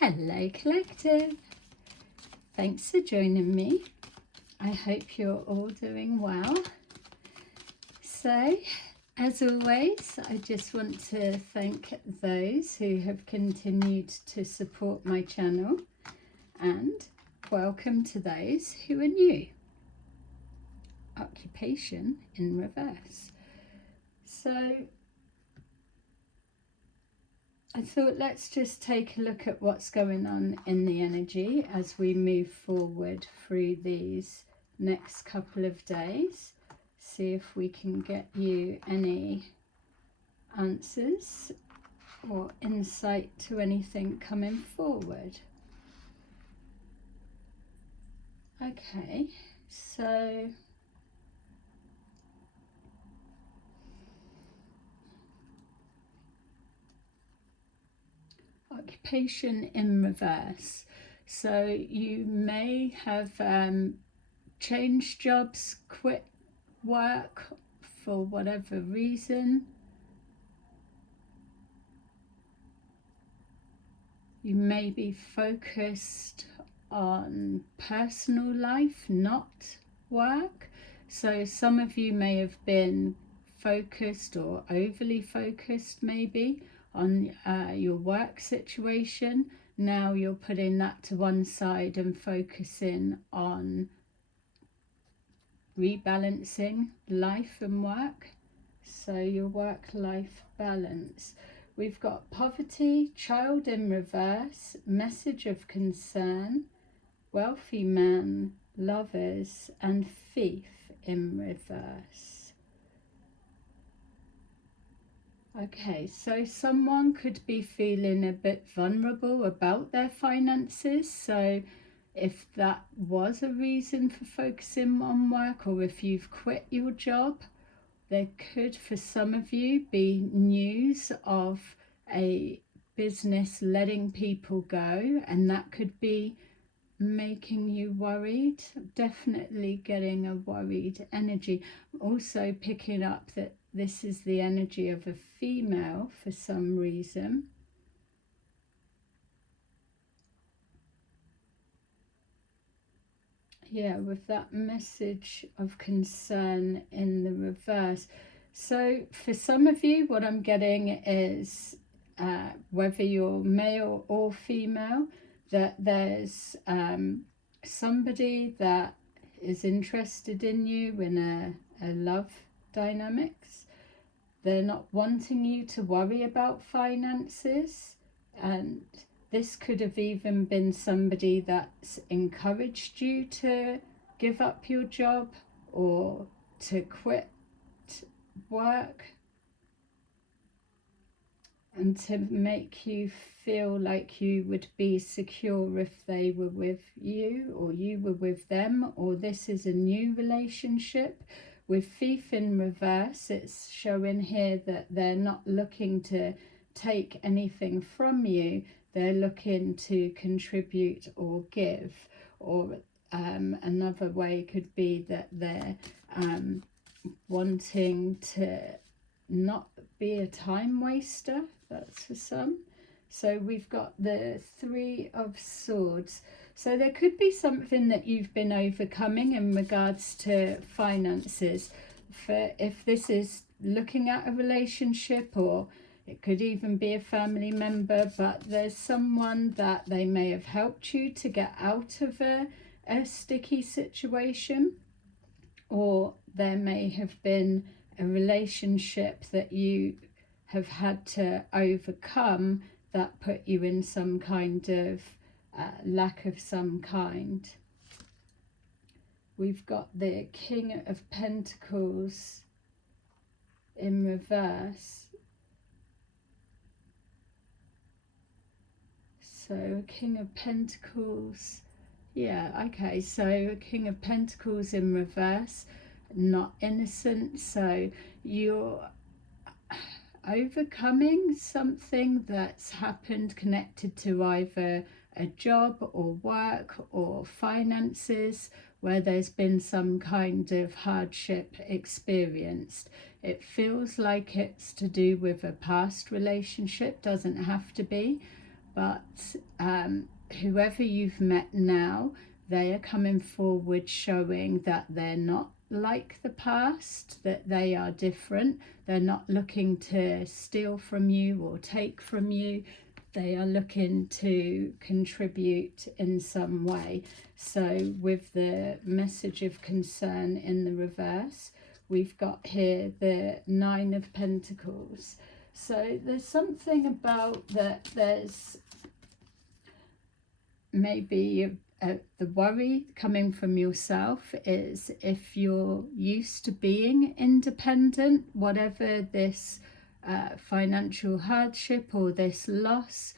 Hello Collective, thanks for joining me. I hope you're all doing well. So as always, I just want to thank those who have continued to support my channel and welcome to those who are new. Occupation in reverse. So I thought let's just take a look at what's going on in the energy as we move forward through these next couple of days. See if we can get you any answers or insight to anything coming forward. Okay, so occupation in reverse. So you may have changed jobs, quit work for whatever reason. You may be focused on personal life, not work. So some of you may have been focused or overly focused maybe on your work situation. Now you're putting that to one side and focusing on rebalancing life and work. So your work-life balance. We've got poverty, child in reverse, message of concern, wealthy man, lovers, and thief in reverse. Okay, so someone could be feeling a bit vulnerable about their finances. So if that was a reason for focusing on work, or if you've quit your job, there could, for some of you, be news of a business letting people go, and that could be making you worried. Definitely getting a worried energy. Also picking up that this is the energy of a female for some reason. Yeah, with that message of concern in the reverse. So for some of you, what I'm getting is whether you're male or female, that there's somebody that is interested in you in a love dynamics. They're not wanting you to worry about finances, and this could have even been somebody that's encouraged you to give up your job or to quit work, and to make you feel like you would be secure if they were with you or you were with them, or this is a new relationship. With thief in reverse, it's showing here that they're not looking to take anything from you, they're looking to contribute or give. Or another way could be that they're wanting to not be a time waster. That's for some. So we've got the Three of Swords. So there could be something that you've been overcoming in regards to finances. For if this is looking at a relationship, or it could even be a family member, but there's someone that they may have helped you to get out of a sticky situation, or there may have been a relationship that you have had to overcome that put you in some kind of lack of some kind. We've got the King of Pentacles in reverse. So King of Pentacles, yeah, okay, so King of Pentacles in reverse, not innocent. So you're overcoming something that's happened connected to either a job or work or finances, where there's been some kind of hardship experienced. It feels like it's to do with a past relationship, doesn't have to be, but whoever you've met now, they are coming forward showing that they're not like the past, that they are different. They're not looking to steal from you or take from you. They are looking to contribute in some way. So with the message of concern in the reverse, we've got here the 9 of Pentacles. So there's something about that. There's maybe the worry coming from yourself is if you're used to being independent, whatever this financial hardship or this loss,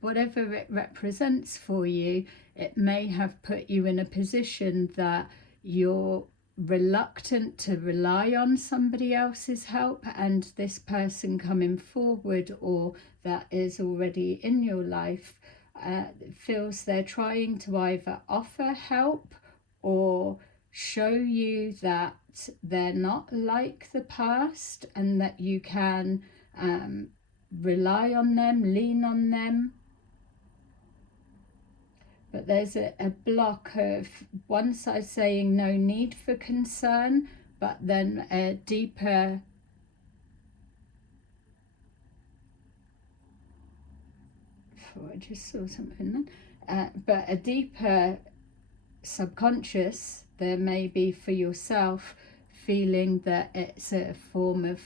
whatever it represents for you, it may have put you in a position that you're reluctant to rely on somebody else's help, and this person coming forward or that is already in your life feels they're trying to either offer help or show you that they're not like the past and that you can rely on them, lean on them. But there's a block of one side saying no need for concern, but then a deeper I just saw something then, but a deeper subconscious there may be for yourself, feeling that it's a form of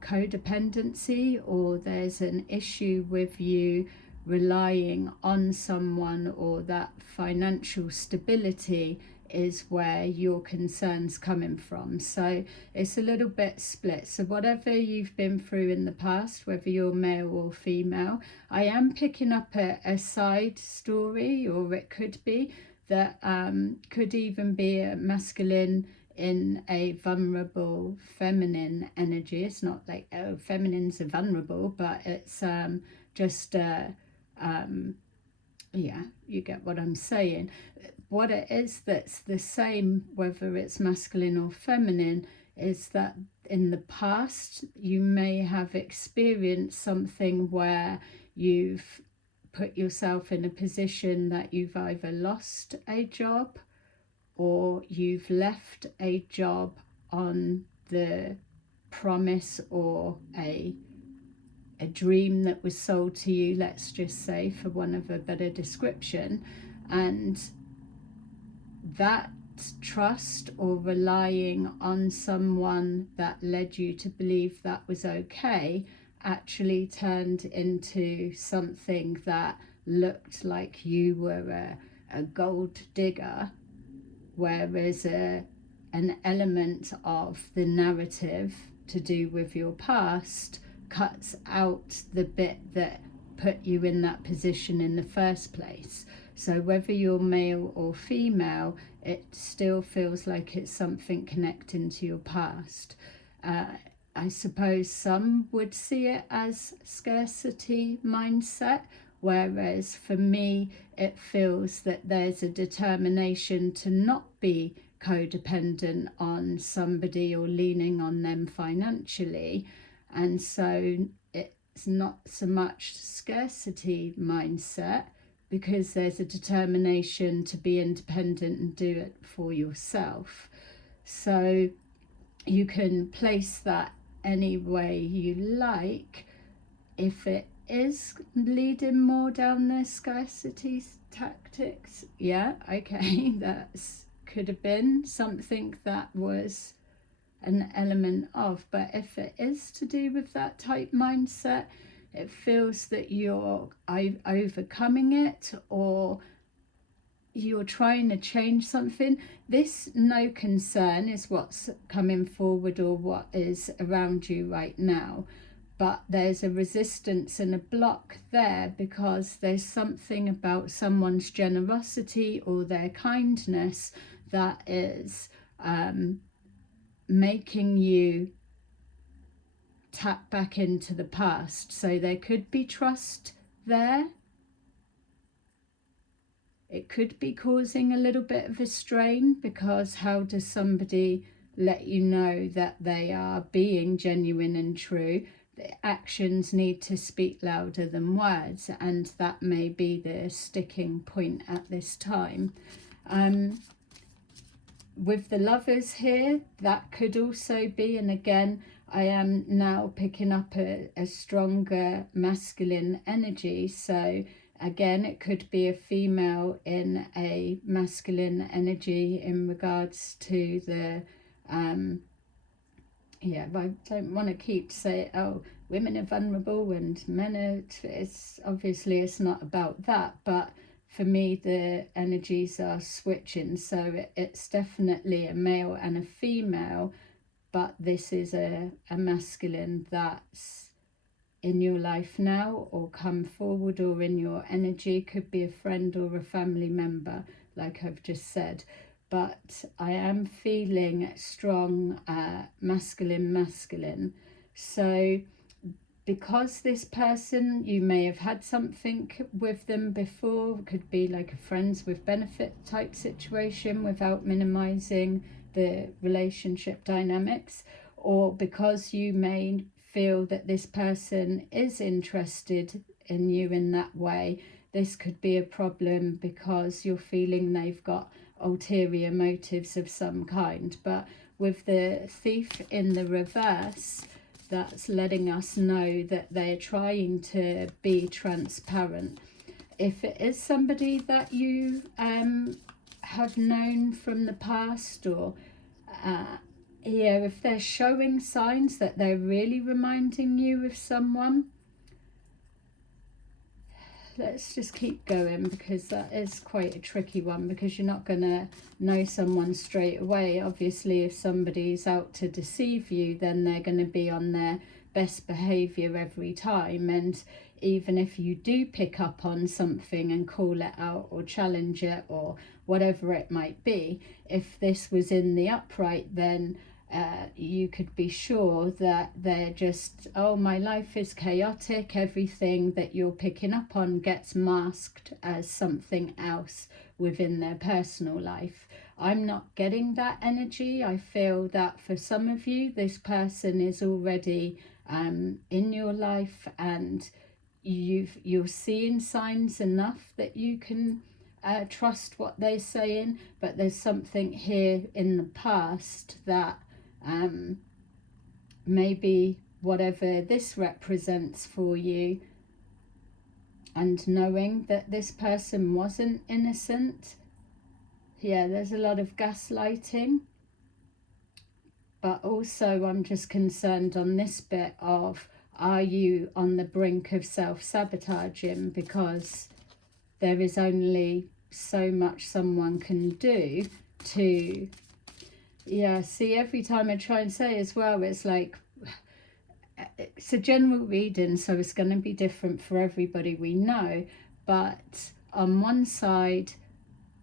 codependency, or there's an issue with you relying on someone, or that financial stability is where your concern's coming from. So it's a little bit split. So whatever you've been through in the past, whether you're male or female, I am picking up a side story, or it could be that could even be a masculine in a vulnerable feminine energy. It's not like, oh, feminines are vulnerable, but it's just yeah, you get what I'm saying. What it is that's the same, whether it's masculine or feminine, is that in the past you may have experienced something where you've put yourself in a position that you've either lost a job or you've left a job on the promise or a dream that was sold to you, let's just say, for want of a better description, and that trust or relying on someone that led you to believe that was okay actually turned into something that looked like you were a gold digger, whereas an element of the narrative to do with your past cuts out the bit that put you in that position in the first place. So whether you're male or female, it still feels like it's something connecting to your past. I suppose some would see it as scarcity mindset, whereas for me it feels that there's a determination to not be codependent on somebody or leaning on them financially. And so it's not so much scarcity mindset, because there's a determination to be independent and do it for yourself. So you can place that any way you like. If it is leading more down the scarcity tactics, yeah, okay, that's could have been something that was an element of. But if it is to do with that type mindset, it feels that you're overcoming it, or you're trying to change something. This no concern is what's coming forward, or what is around you right now. But there's a resistance and a block there, because there's something about someone's generosity or their kindness that is making you tap back into the past. So there could be trust there. It could be causing a little bit of a strain, because how does somebody let you know that they are being genuine and true? the actions need to speak louder than words, and that may be the sticking point at this time. With the Lovers here, that could also be, and again, I am now picking up a stronger masculine energy. So again, it could be a female in a masculine energy in regards to the, yeah, I don't want to keep saying, oh, women are vulnerable and men are, it's obviously it's not about that, but for me the energies are switching, so it's definitely a male and a female, but this is a masculine that's in your life now or come forward or in your energy. Could be a friend or a family member, like I've just said. But I am feeling strong masculine. So because this person, you may have had something with them before, could be like a friends with benefit type situation without minimizing the relationship dynamics, or because you may feel that this person is interested in you in that way. This could be a problem because you're feeling they've got ulterior motives of some kind. But with the Thief in the reverse, that's letting us know that they're trying to be transparent. If it is somebody that you have known from the past, or yeah, if they're showing signs that they're really reminding you of someone, let's just keep going, because that is quite a tricky one, because you're not going to know someone straight away. Obviously, if somebody's out to deceive you, then they're going to be on their best behavior every time. And even if you do pick up on something and call it out or challenge it or whatever it might be, if this was in the upright, then you could be sure that they're just, oh, my life is chaotic. Everything that you're picking up on gets masked as something else within their personal life. I'm not getting that energy. I feel that for some of you, this person is already in your life, and you're seeing signs enough that you can trust what they're saying. But there's something here in the past that maybe whatever this represents for you, and knowing that this person wasn't innocent. Yeah, there's a lot of gaslighting, but also I'm just concerned on this bit of, are you on the brink of self-sabotaging, because there is only so much someone can do to, yeah, see, every time I try and say as well, it's like, it's a general reading, so it's going to be different for everybody, we know. But on one side,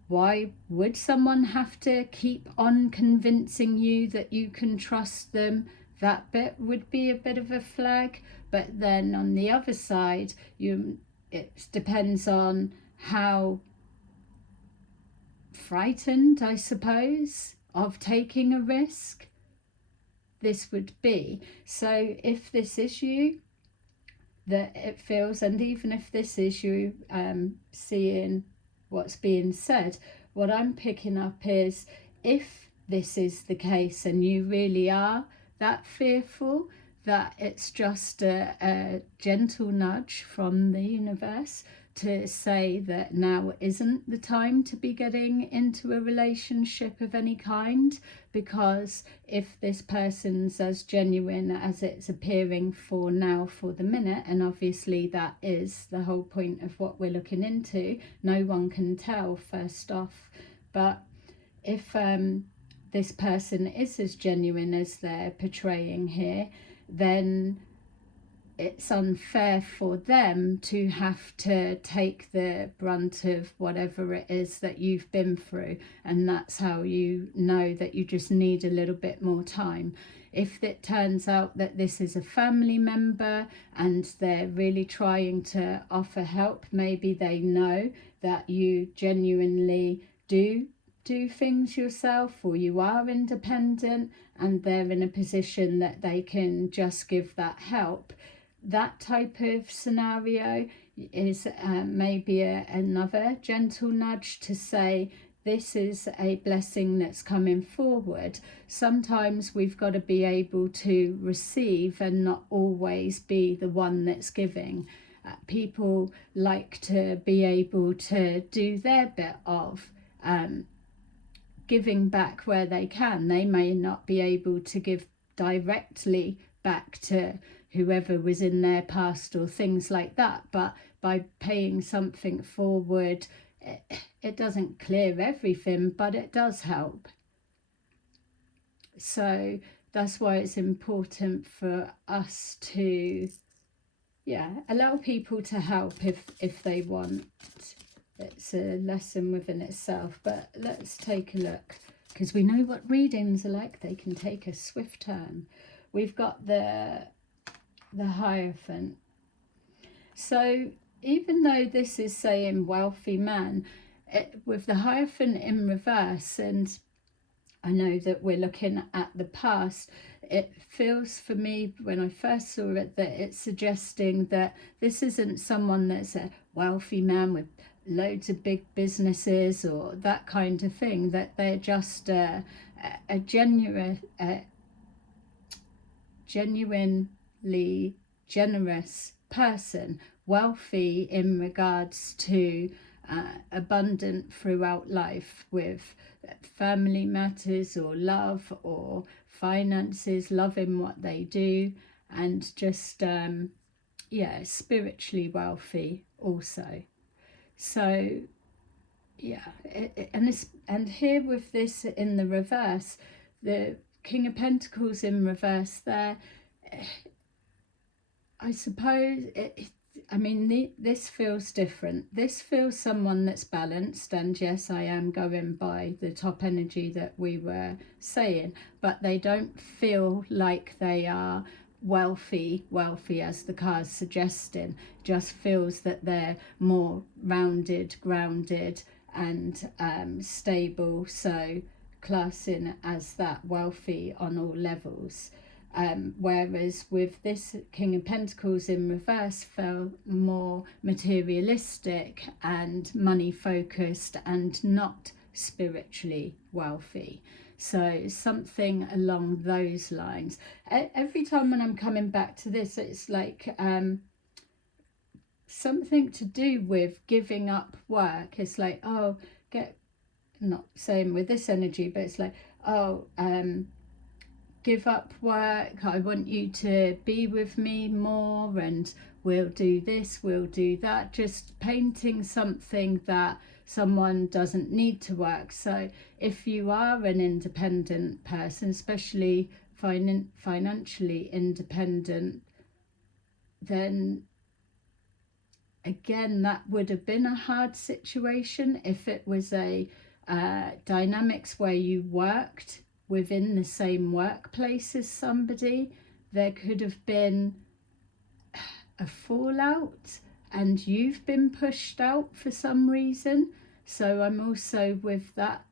why would someone have to keep on convincing you that you can trust them? That bit would be a bit of a flag. But then on the other side, it depends on how frightened, I suppose, of taking a risk this would be. So if this issue that it feels, and even if this issue, seeing what's being said, what I'm picking up is, if this is the case and you really are that fearful, that it's just a gentle nudge from the universe to say that now isn't the time to be getting into a relationship of any kind, because if this person's as genuine as it's appearing for now, for the minute, and obviously that is the whole point of what we're looking into, no one can tell first off, but if this person is as genuine as they're portraying here, then it's unfair for them to have to take the brunt of whatever it is that you've been through. And that's how you know that you just need a little bit more time. If it turns out that this is a family member and they're really trying to offer help, maybe they know that you genuinely do do things yourself, or you are independent and they're in a position that they can just give that help. That type of scenario is maybe another gentle nudge to say, this is a blessing that's coming forward. Sometimes we've got to be able to receive and not always be the one that's giving. People like to be able to do their bit of giving back where they can. They may not be able to give directly back to whoever was in their past or things like that, but by paying something forward, it doesn't clear everything, but it does help. So that's why it's important for us to allow people to help if they want. It's a lesson within itself. But let's take a look, because we know what readings are like. They can take a swift turn. We've got the Hierophant. So even though this is saying wealthy man, with the Hierophant in reverse, and I know that we're looking at the past, it feels for me when I first saw it that it's suggesting that this isn't someone that's a wealthy man with loads of big businesses or that kind of thing, that they're just a genuinely generous person, wealthy in regards to abundant throughout life with family matters or love or finances, loving what they do, and just spiritually wealthy also. So and here with this in the reverse, the King of Pentacles in reverse there, I suppose this feels different. This feels someone that's balanced, and yes, I am going by the top energy that we were saying, but they don't feel like they are wealthy as the card's suggesting. Just feels that they're more rounded, grounded, and stable, so classing as that wealthy on all levels. Whereas with this King of Pentacles in reverse felt more materialistic and money focused and not spiritually wealthy. So something along those lines. Every time when I'm coming back to this, it's like something to do with giving up work. It's like, not saying with this energy, but it's like, give up work, I want you to be with me more, and we'll do this, we'll do that, just painting something that someone doesn't need to work. So if you are an independent person, especially financially independent, then again, that would have been a hard situation. If it was a dynamics where you worked within the same workplace as somebody, there could have been a fallout and you've been pushed out for some reason. So I'm also with that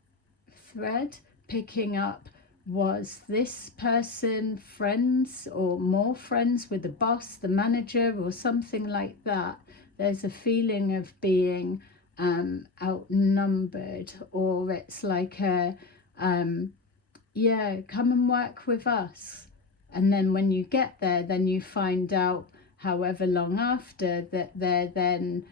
thread picking up, was this person friends or more friends with the boss, the manager, or something like that? There's a feeling of being outnumbered, or it's like a come and work with us. And then when you get there, then you find out however long after that they're then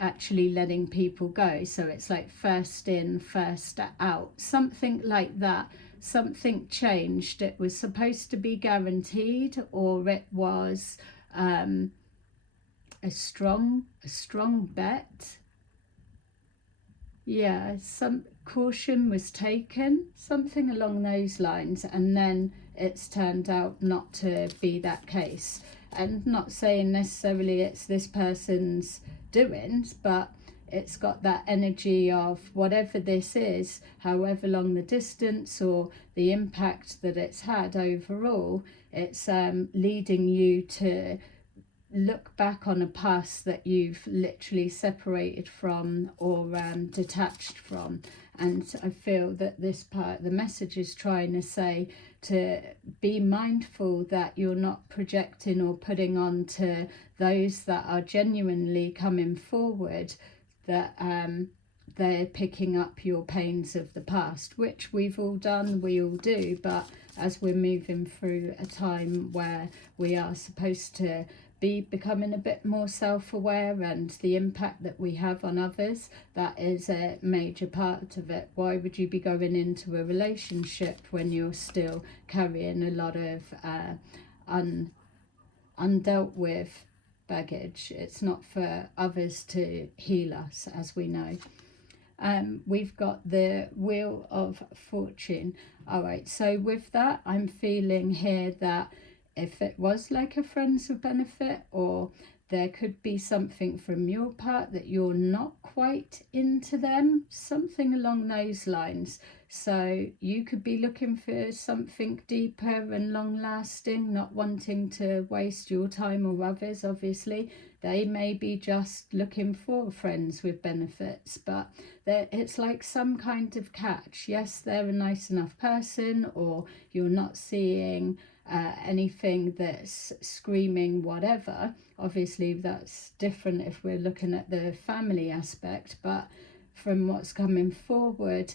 actually letting people go. So it's like first in, first out, something like that. Something changed. It was supposed to be guaranteed, or it was a strong bet. Some caution was taken, something along those lines, and then it's turned out not to be that case. And not saying necessarily it's this person's doings, but it's got that energy of whatever this is, however long the distance or the impact that it's had overall, it's leading you to look back on a past that you've literally separated from or detached from. And I feel that this part, the message is trying to say to be mindful that you're not projecting or putting on to those that are genuinely coming forward, that they're picking up your pains of the past, which we've all done, we all do. But as we're moving through a time where we are supposed to be becoming a bit more self-aware, and the impact that we have on others, that is a major part of it. Why would you be going into a relationship when you're still carrying a lot of undealt with baggage? It's not for others to heal us, as we know. We've got the Wheel of Fortune. All right, so with that, I'm feeling here that if it was like a friends with benefit, or there could be something from your part that you're not quite into them, something along those lines. So you could be looking for something deeper and long lasting, not wanting to waste your time or others. Obviously they may be just looking for friends with benefits, but it's like some kind of catch. Yes, they're a nice enough person, or you're not seeing anything that's screaming whatever. Obviously that's different if we're looking at the family aspect, but from what's coming forward,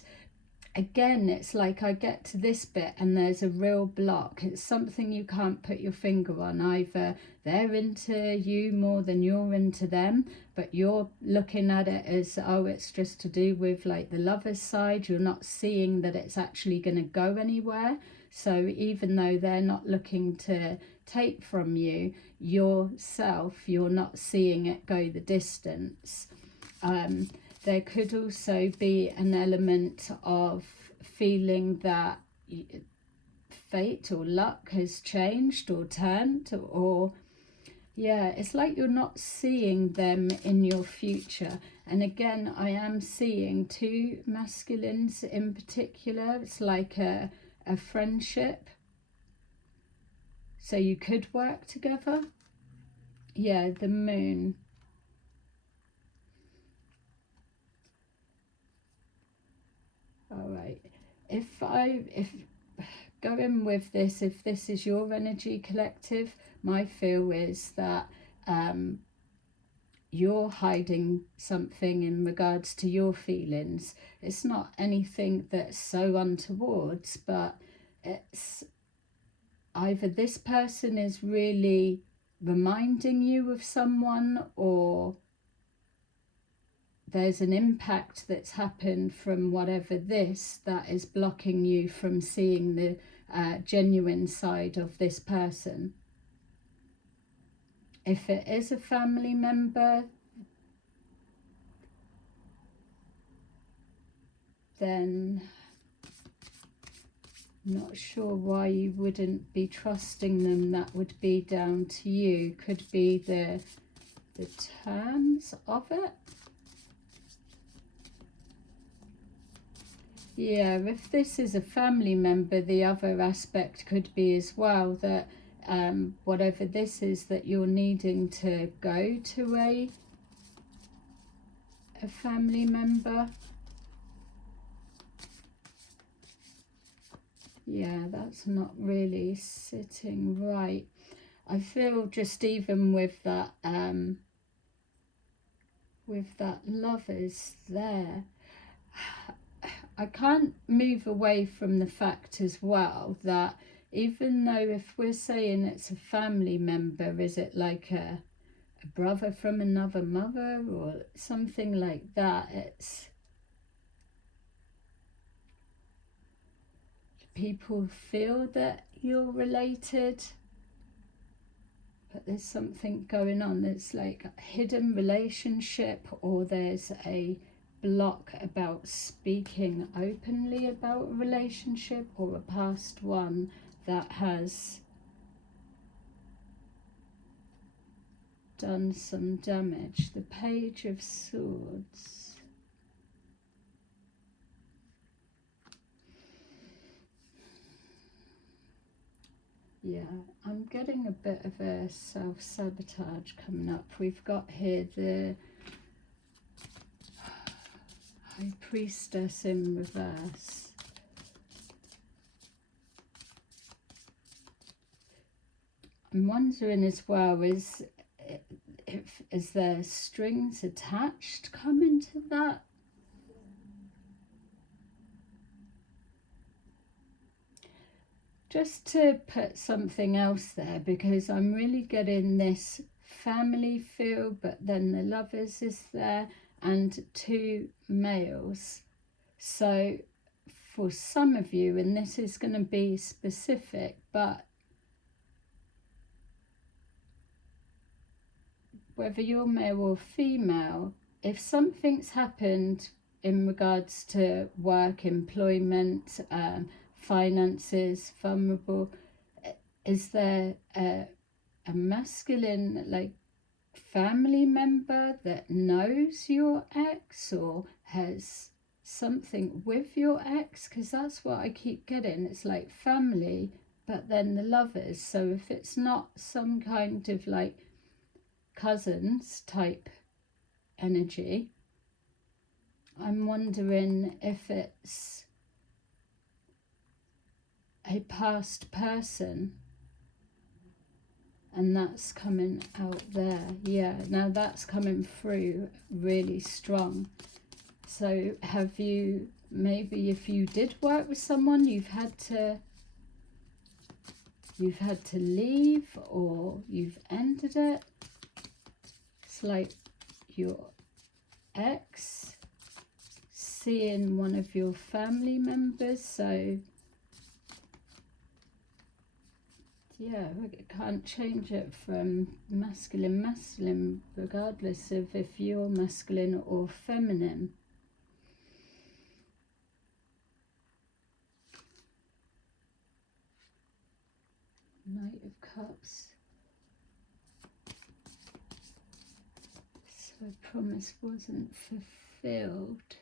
again, it's like I get to this bit and there's a real block. It's something you can't put your finger on. Either they're into you more than you're into them, but you're looking at it as, oh, it's just to do with like the lover's side. You're not seeing that it's actually going to go anywhere. So even though they're not looking to take from you, yourself, you're not seeing it go the distance. There could also be an element of feeling that fate or luck has changed or turned, or yeah, it's like you're not seeing them in your future. And again, I am seeing two masculines in particular. It's like a friendship, so you could work together. Yeah, the Moon. All right, if going with this, if this is your energy collective, my feel is that you're hiding something in regards to your feelings. It's not anything that's so untowards, but it's either this person is really reminding you of someone, or there's an impact that's happened from whatever this that is blocking you from seeing the genuine side of this person. If it is a family member, then not sure why you wouldn't be trusting them. That would be down to you. Could be the terms of it. Yeah, if this is a family member, the other aspect could be as well that whatever this is, that you're needing to go to a family member. Yeah, that's not really sitting right. I feel just even with that Lovers there, I can't move away from the fact as well that even though if we're saying it's a family member, is it like a brother from another mother or something like that? It's people feel that you're related, but there's something going on. There's like a hidden relationship, or there's a block about speaking openly about a relationship or a past one that has done some damage. The Page of Swords. Yeah, I'm getting a bit of a self-sabotage coming up. We've got here the High Priestess in reverse. I'm wondering as well, is there strings attached coming to that? Just to put something else there, because I'm really getting this family feel, but then the lovers is there and two males. So for some of you, and this is going to be specific, but whether you're male or female, if something's happened in regards to work, employment, finances, vulnerable, is there a masculine, like, family member that knows your ex or has something with your ex? Because that's what I keep getting. It's like family, but then the lovers. So if it's not some kind of like cousins type energy, I'm wondering if it's a past person, and that's coming out there. Yeah, now that's coming through really strong. So have you, maybe if you did work with someone, you've had to leave, or you've ended it. It's like your ex seeing one of your family members. So yeah, we can't change it from masculine, regardless of if you're masculine or feminine. Knight of Cups. So a promise wasn't fulfilled.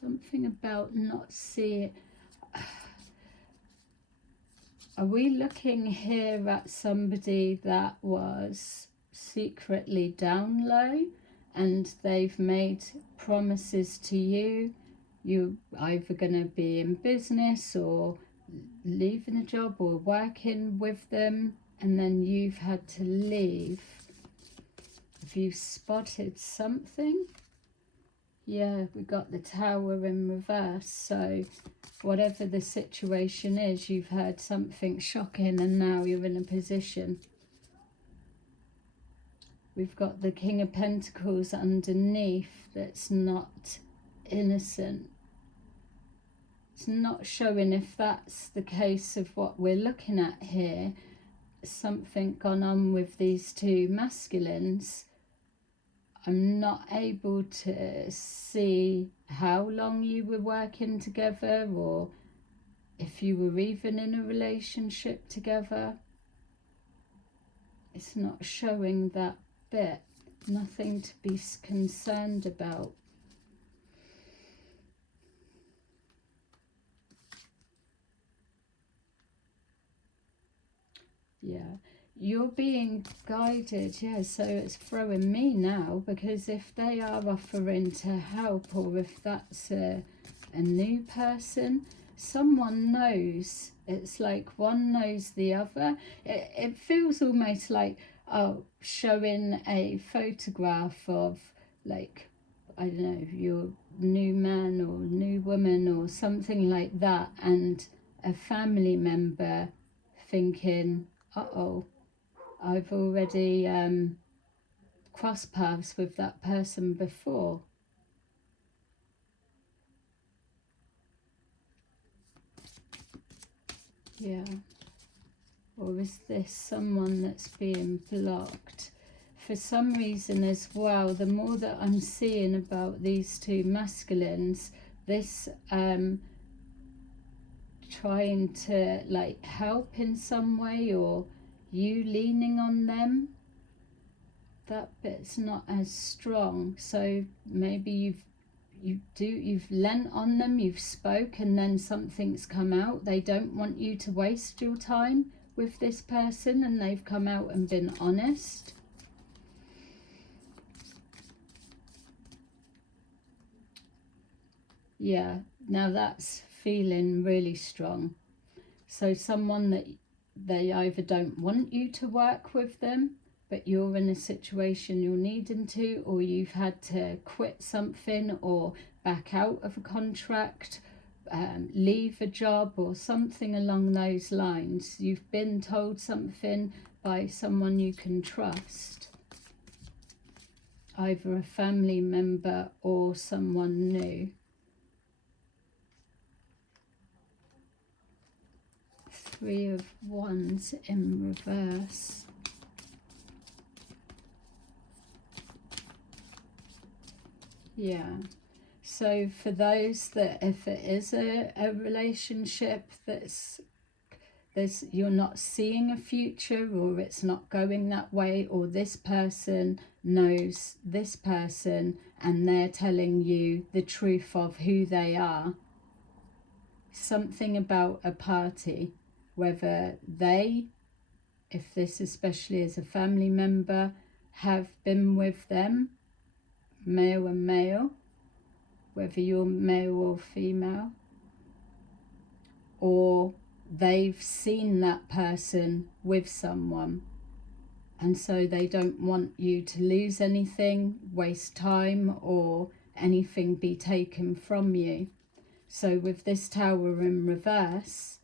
Something about not seeing. Are we looking here at somebody that was secretly down low and they've made promises to you? You're either going to be in business or leaving a job or working with them, and then you've had to leave. Have you spotted something? Yeah, we got the Tower in reverse. So whatever the situation is, you've heard something shocking and now you're in a position. We've got the King of Pentacles underneath that's not innocent. It's not showing if that's the case of what we're looking at here. Something gone on with these two masculines. I'm not able to see how long you were working together or if you were even in a relationship together. It's not showing that bit. Nothing to be concerned about. Yeah, you're being guided. Yeah, so it's throwing me now, because if they are offering to help, or if that's a new person, someone knows. It's like one knows the other. It feels almost like, oh, showing a photograph of, like, I don't know, your new man or new woman or something like that, and a family member thinking, uh-oh, I've already crossed paths with that person before. Yeah. Or is this someone that's being blocked? For some reason as well, the more that I'm seeing about these two masculines, this trying to like help in some way, or you leaning on them, that bit's not as strong. So maybe you've lent on them, you've spoke, and then something's come out. They don't want you to waste your time with this person, and they've come out and been honest. Yeah, now that's feeling really strong. So someone that they either don't want you to work with them, but you're in a situation you're needing to, or you've had to quit something or back out of a contract, leave a job or something along those lines. You've been told something by someone you can trust, either a family member or someone new. Three of Wands in reverse. Yeah. So for those that, if it is a relationship you're not seeing a future, or it's not going that way, or this person knows this person and they're telling you the truth of who they are, something about a party, whether they, if this especially is a family member, have been with them, male and male, whether you're male or female, or they've seen that person with someone, and so they don't want you to lose anything, waste time, or anything be taken from you. So with this Tower in reverse,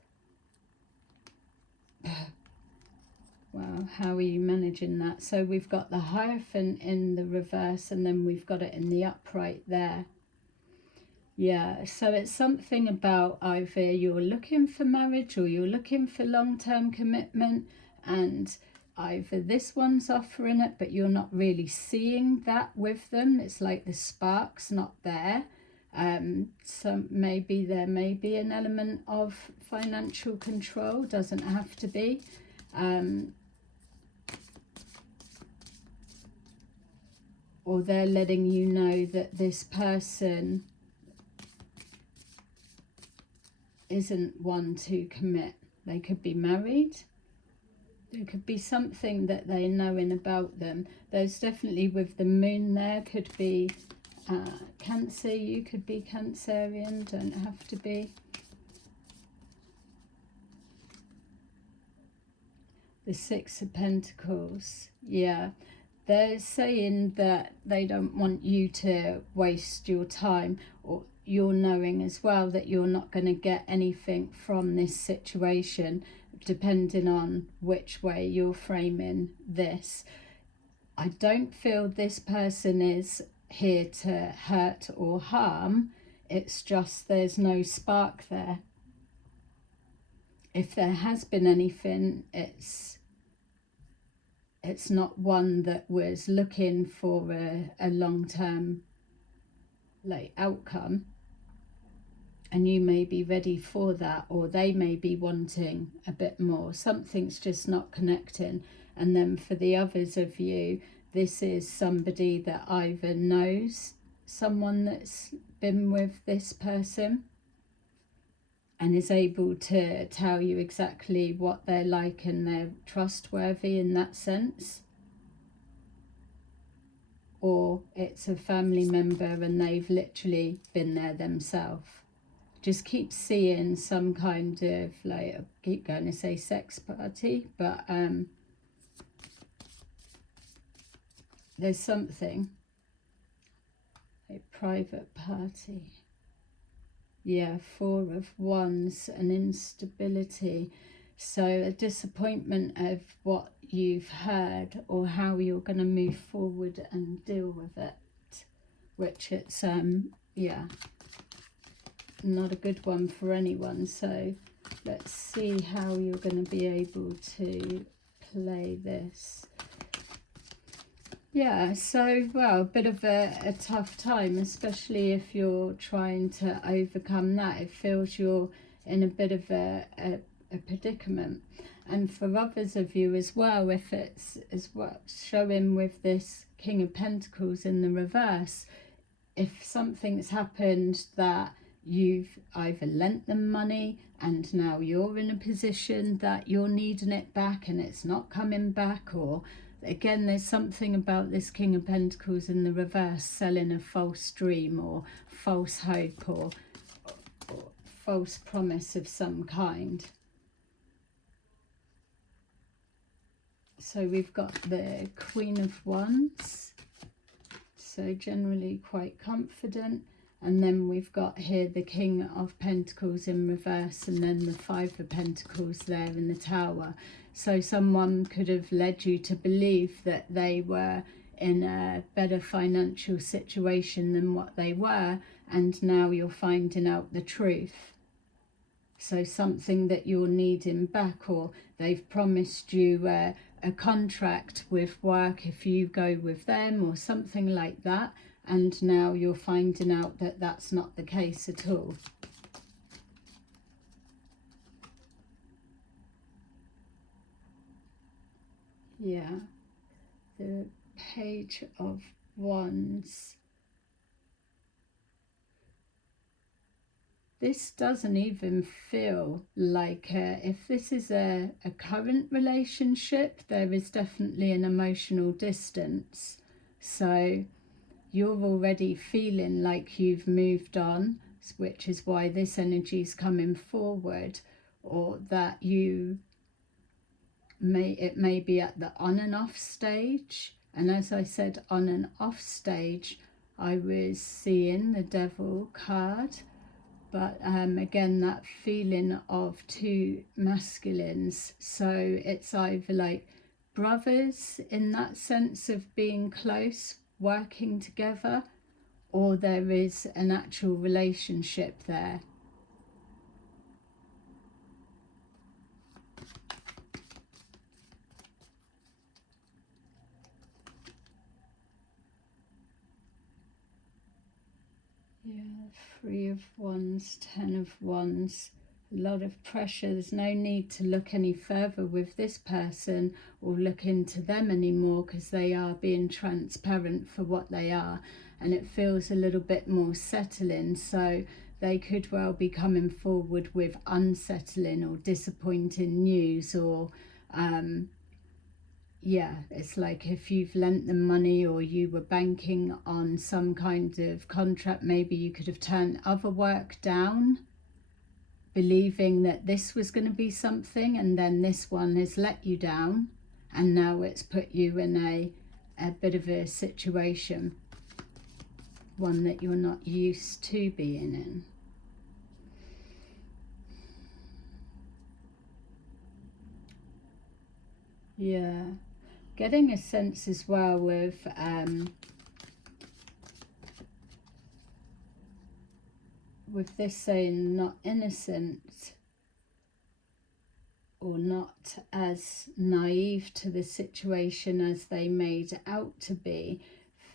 wow, how are you managing that? So we've got the Hierophant in the reverse, and then we've got it in the upright there. Yeah, so it's something about either you're looking for marriage or you're looking for long-term commitment, and either this one's offering it, but you're not really seeing that with them. It's like the spark's not there. So maybe there may be an element of financial control, doesn't have to be. Or they're letting you know that this person isn't one to commit. They could be married. There could be something that they're knowing about them. There's definitely, with the moon there, could be Cancer. You could be Cancerian, don't have to be. The Six of Pentacles. Yeah, they're saying that they don't want you to waste your time, or you're knowing as well that you're not going to get anything from this situation, depending on which way you're framing this. I don't feel this person is here to hurt or harm. It's just there's no spark there. If there has been anything, it's not one that was looking for a long-term outcome, and you may be ready for that, or they may be wanting a bit more. Something's just not connecting. And then for the others of you, this is somebody that either knows someone that's been with this person and is able to tell you exactly what they're like, and they're trustworthy in that sense. Or it's a family member and they've literally been there themselves. Just keep seeing some kind of, I keep going to say sex party, but there's something, a private party. Yeah, Four of Wands, and instability. So a disappointment of what you've heard, or how you're going to move forward and deal with it, which it's yeah, not a good one for anyone. So let's see how you're going to be able to play this. Yeah, so, well, a bit of a tough time, especially if you're trying to overcome that. It feels you're in a bit of a predicament. And for others of you as well, if it's what's showing with this King of Pentacles in the reverse, if something's happened that you've either lent them money and now you're in a position that you're needing it back and it's not coming back, or again, there's something about this King of Pentacles in the reverse, selling a false dream or false hope or false promise of some kind. So we've got the Queen of Wands, so generally quite confident. And then we've got here the King of Pentacles in reverse, and then the Five of Pentacles there in the Tower. So someone could have led you to believe that they were in a better financial situation than what they were, and now you're finding out the truth. So something that you're needing back, or they've promised you a contract with work if you go with them or something like that, and now you're finding out that that's not the case at all. Yeah, the Page of Wands. This doesn't even feel like if this is a current relationship, there is definitely an emotional distance. So you're already feeling like you've moved on, which is why this energy is coming forward, or that it may be at the on and off stage. And as I said, on and off stage, I was seeing the Devil card. But again, that feeling of two masculines. So it's either like brothers in that sense of being close, working together, or there is an actual relationship there. Yeah, Three of Wands, Ten of Wands, a lot of pressure. There's no need to look any further with this person or look into them anymore, because they are being transparent for what they are, and it feels a little bit more settling. So they could well be coming forward with unsettling or disappointing news, or yeah, it's like if you've lent them money or you were banking on some kind of contract, maybe you could have turned other work down, believing that this was going to be something, and then this one has let you down, and now it's put you in a bit of a situation, one that you're not used to being in. Yeah. Getting a sense as well with this saying not innocent, or not as naive to the situation as they made out to be,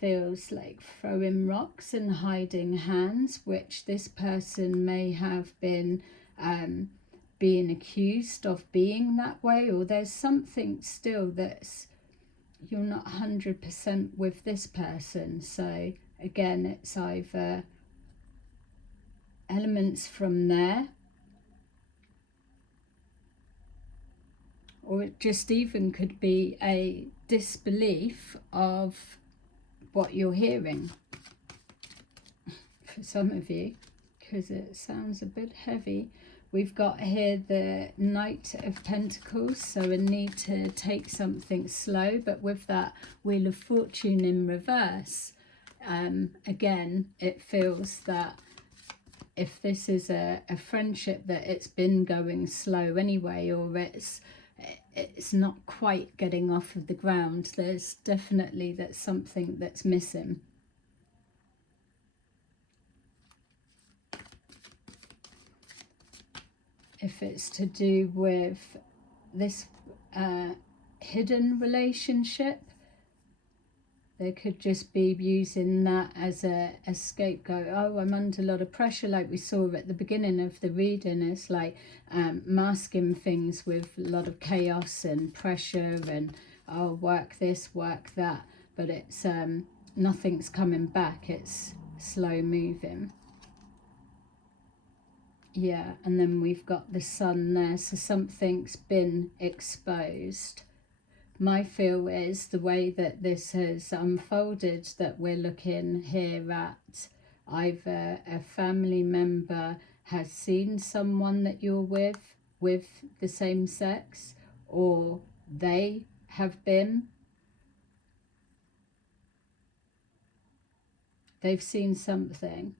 feels like throwing rocks and hiding hands, which this person may have been being accused of being that way, or there's something still that's, you're not 100% with this person. So again, it's either elements from there, or it just even could be a disbelief of what you're hearing for some of you, because it sounds a bit heavy. We've got here the Knight of Pentacles, so a need to take something slow, but with that Wheel of Fortune in reverse, again, it feels that if this is a friendship, that it's been going slow anyway, or it's not quite getting off of the ground. There's definitely that's something that's missing. If it's to do with this hidden relationship, they could just be using that as a scapegoat. Oh, I'm under a lot of pressure, like we saw at the beginning of the reading. It's like masking things with a lot of chaos and pressure, and oh, work this, work that, but it's nothing's coming back. It's slow moving. Yeah, and then we've got the sun there, so something's been exposed. My feel is the way that this has unfolded, that we're looking here at either a family member has seen someone that you're with the same sex, or they have been. They've seen something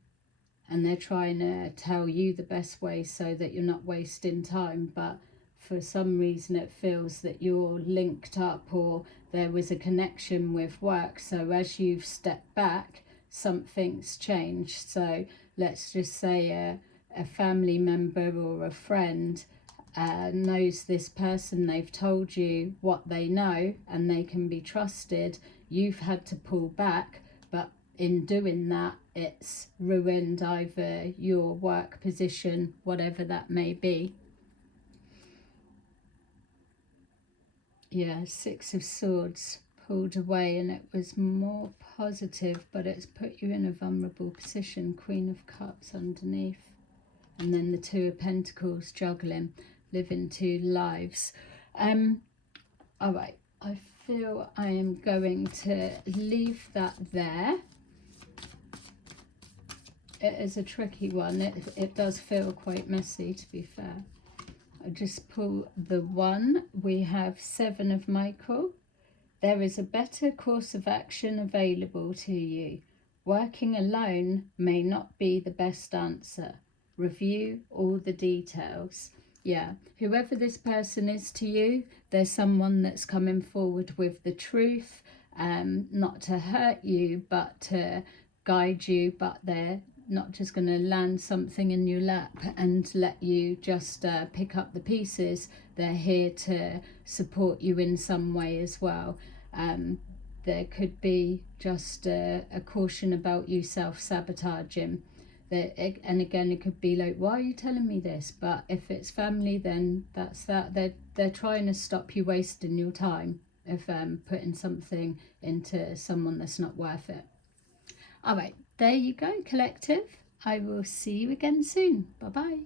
and they're trying to tell you the best way so that you're not wasting time, but for some reason it feels that you're linked up or there was a connection with work. So as you've stepped back, something's changed. So let's just say a family member or a friend knows this person, they've told you what they know and they can be trusted. You've had to pull back, but in doing that, it's ruined either your work position, whatever that may be. Yeah, Six of Swords pulled away and it was more positive, but it's put you in a vulnerable position. Queen of Cups underneath. And then the Two of Pentacles, juggling, living two lives. All right, I feel I am going to leave that there. It is a tricky one. It does feel quite messy, to be fair. I just pull the one. We have Seven of Michael. There is a better course of action available to you. Working alone may not be the best answer. Review all the details. Yeah, whoever this person is to you, there's someone that's coming forward with the truth, not to hurt you, but to guide you, but they're not just going to land something in your lap and let you just pick up the pieces. They're here to support you in some way as well. There could be just a caution about you self-sabotaging. And again, it could be like, why are you telling me this? But if it's family, then that's that. They're trying to stop you wasting your time of putting something into someone that's not worth it. All right, there you go, collective. I will see you again soon. Bye-bye.